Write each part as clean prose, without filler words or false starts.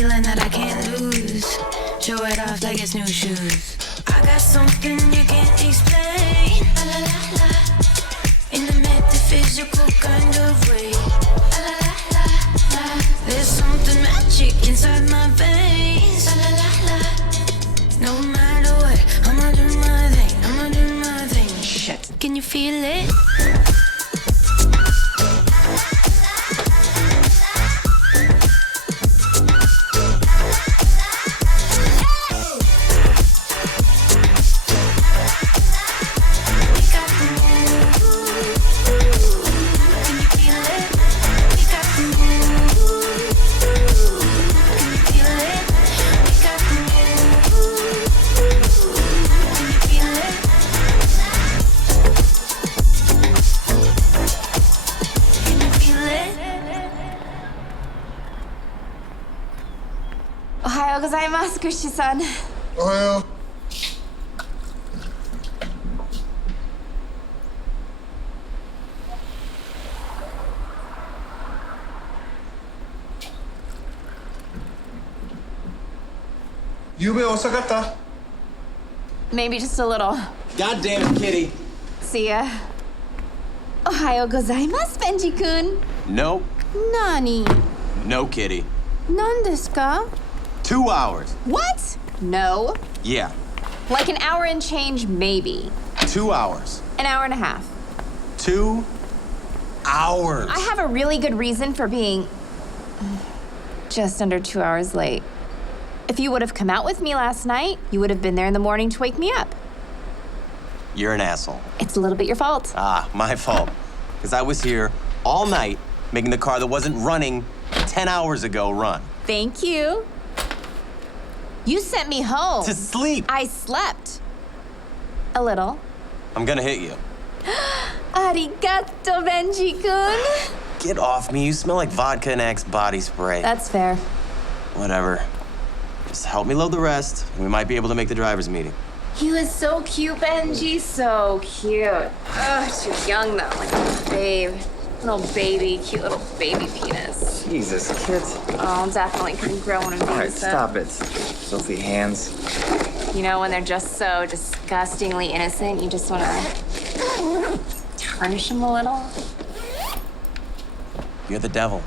feeling that I can't lose. Show it off like it's new shoes. I got something you can't explain. La la la la. In the metaphysical kind of way. La la la la la. There's something magic inside my veins. La la la la. No matter what, I'ma do my thing. I'ma do my thing. Shit. Can you feel it? Ohayou gozaimasu, Kushi-san. Ohayou. Yube osakatta? Maybe just a little. God damn it, Kitty. See ya. Ohayou gozaimasu, Benji-kun. Nope. Nani? No, Kitty. Nan desu ka? 2 hours. What? No. Yeah, Like an hour and change, maybe. 2 hours. An hour and a half. 2 hours. I have a really good reason for being just under 2 hours late. If you would have come out with me last night, you would have been there in the morning to wake me up. You're an asshole. It's a little bit your fault. Ah, my fault. Because I was here all night making the car that wasn't running 10 hours ago run. Thank you. You sent me home. To sleep. I slept. A little. I'm gonna hit you. Arigato, Benji-kun. Get off me. You smell like vodka and Axe body spray. That's fair. Whatever. Just help me load the rest, and we might be able to make the driver's meeting. He was so cute, Benji. So cute. Ugh, too young though. Like a babe. Little baby, cute little baby penis. Jesus, kids. Oh, definitely couldn't grow one of these. All right, stop it. Filthy hands. You know, when they're just so disgustingly innocent, you just want to tarnish them a little. You're the devil.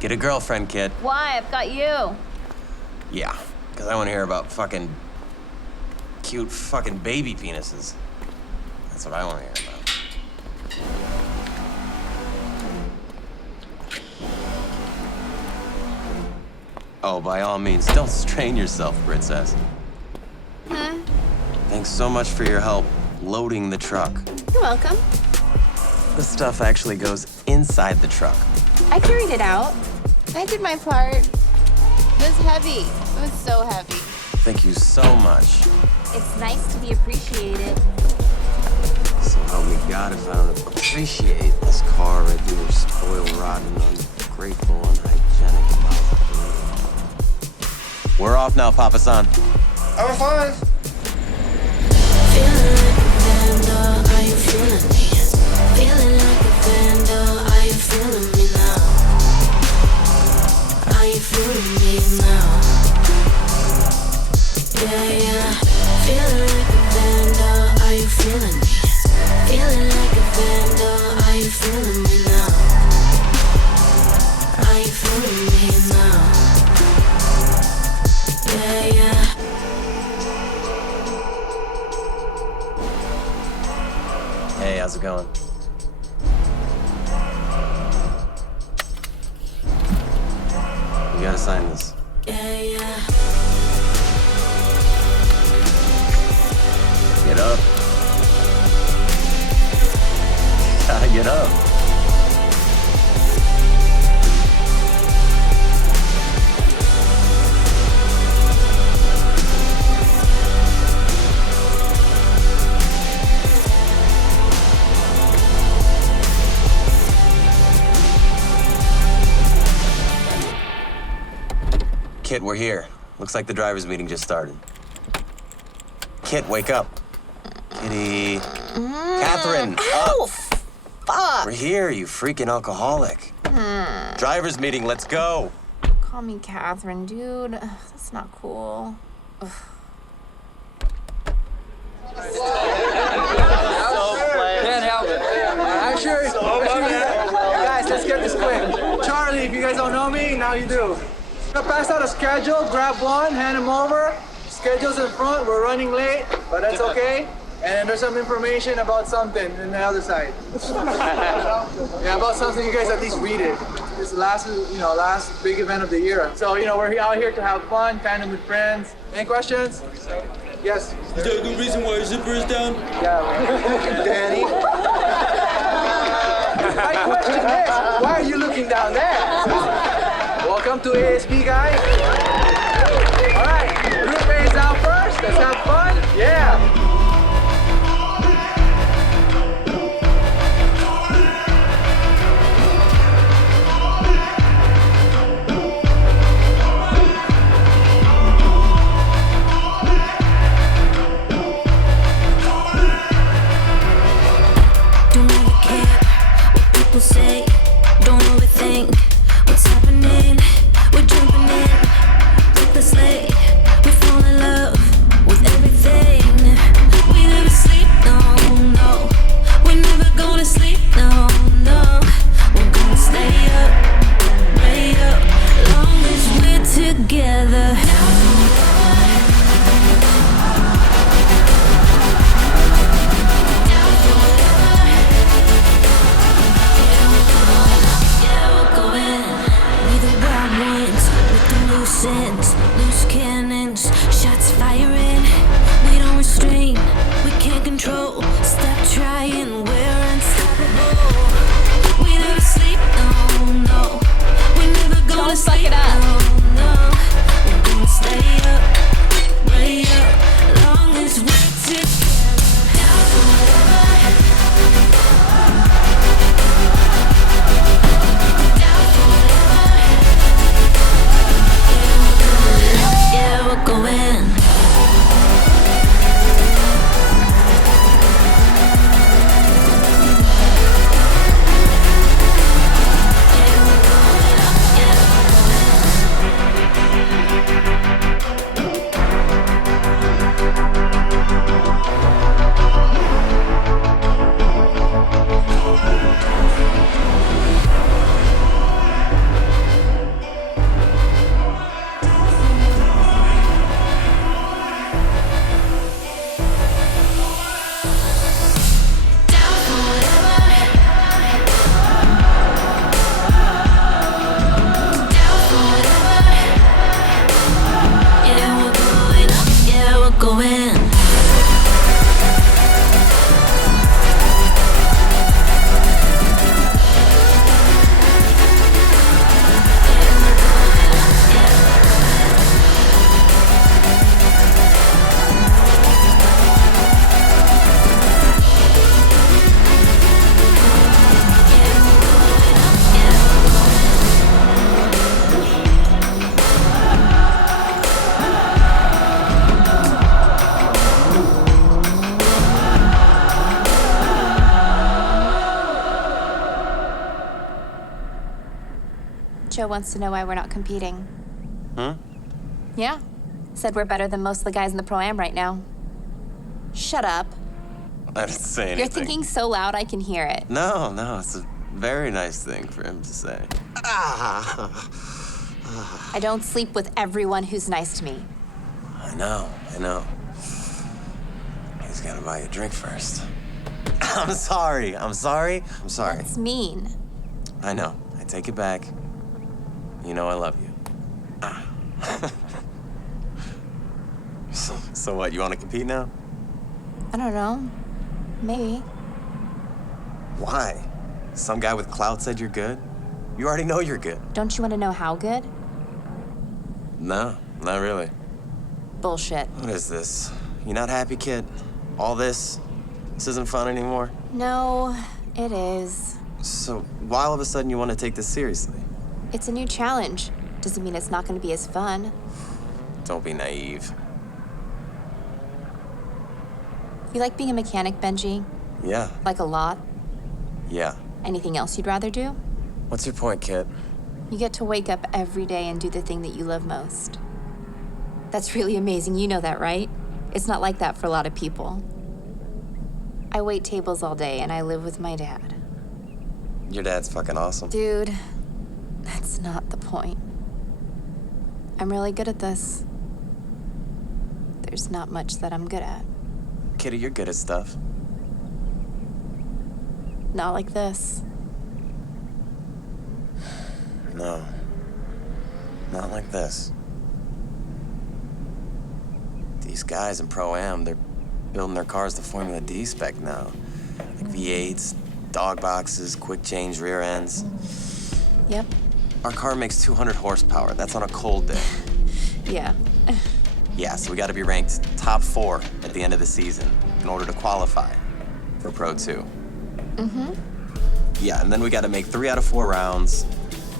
Get a girlfriend, kid. Why? I've got you. Yeah, because I want to hear about fucking cute fucking baby penises. That's what I want to hear about. Oh, by all means, don't strain yourself, princess. Thanks so much for your help loading the truck. You're welcome. The stuff actually goes inside the truck. I carried it out. I did my part. It was heavy. It was so heavy. Thank you so much. It's nice to be appreciated. So help me God if I don't appreciate this car right here, spoiled, rotten, ungrateful, unhygienic mouth. We're off now, Papa-san. I'm fine. Feeling like a vandal, are you feeling me? Feeling like a vandal, are you feeling me now? Are you feeling me now? Yeah, yeah. Feeling like a vandal, are you feeling me? Feeling like a vandal, are you feeling me now? Are you feeling me now? Yeah, yeah. Hey, how's it going? You gotta sign this. Yeah, yeah. Get up. Gotta get up. Kit, we're here. Looks like the driver's meeting just started. Kit, wake up. Kitty. Catherine, up. Fuck. We're here, you freaking alcoholic. Driver's meeting, let's go. Call me Catherine, dude. Ugh, that's not cool. Ugh. Can't help it. I'm sure. Guys, let's get this quick. Charlie, if you guys don't know me, now you do. I'm gonna pass out a schedule, grab one, hand him over. Schedule's in front, we're running late, but that's okay. And then there's some information about something in the other side. Yeah, about something, you guys at least read it. It's the last big event of the year. So, we're out here to have fun, tandem with friends. Any questions? Yes? Is there a good reason why your zipper is down? Yeah. Danny? My question is, why are you looking down there? Welcome to ASB, guys. All right, group A is out first. Let's have fun. Yeah. Don't ever care what people say. Don't overthink what's happening. We're jumping in with the sleigh. We fall in love with everything. We never sleep, no, no. We're never gonna sleep, no, no. We're gonna stay up, way up, long as we're together. Loose cannons, shots firing. We don't restrain, we can't control. Stop trying, we're inseparable. We never sleep, no, no. We're never gonna Don't sleep, fuck it up. no, no. We're gonna stay up, way up, long as we're together. Down forever. Down forever. Yeah, we're going. Going. Joe wants to know why we're not competing. Huh? Yeah. Said we're better than most of the guys in the Pro-Am right now. Shut up. I didn't say anything. You're thinking so loud I can hear it. No, it's a very nice thing for him to say. I don't sleep with everyone who's nice to me. I know. He's gotta buy you a drink first. I'm sorry. That's mean. I know. I take it back. You know I love you. So what, you want to compete now? I don't know. Maybe. Why? Some guy with clout said you're good? You already know you're good. Don't you want to know how good? No, not really. Bullshit. What is this? You not happy, kid? All this isn't fun anymore? No, it is. So why all of a sudden you want to take this seriously? It's a new challenge. Doesn't mean it's not going to be as fun. Don't be naive. You like being a mechanic, Benji? Yeah, Like a lot? yeah. Anything else you'd rather do? What's your point, kid? You get to wake up every day and do the thing that you love most. That's really amazing. You know that, right? It's not like that for a lot of people. I wait tables all day and I live with my dad. Your dad's fucking awesome. Dude, that's not the point. I'm really good at this. There's not much that I'm good at. Kitty, you're good at stuff. Not like this. No. Not like this. These guys in Pro-Am, they're building their cars to Formula D spec now. Like V8s, dog boxes, quick change rear ends. Yep. Our car makes 200 horsepower. That's on a cold day. Yeah. Yeah, so we gotta be ranked top 4 at the end of the season in order to qualify for Pro 2. Yeah, and then we gotta make 3 out of 4 rounds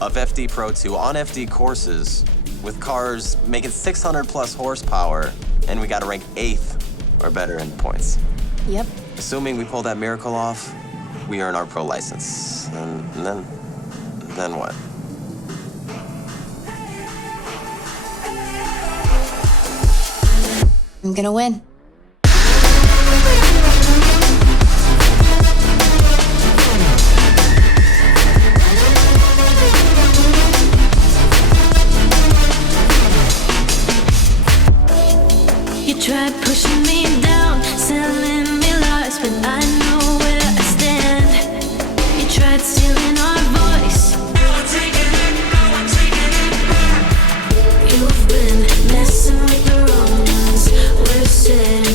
of FD Pro 2 on FD courses with cars making 600 plus horsepower, and we gotta rank 8th or better in points. Yep. Assuming we pull that miracle off, we earn our pro license. And then what? I'm gonna win. You tried pushing me down, selling me lies, but I know where I stand. You tried stealing our voice. I'm taking it back. You've been messing with the wrong ones. We're set.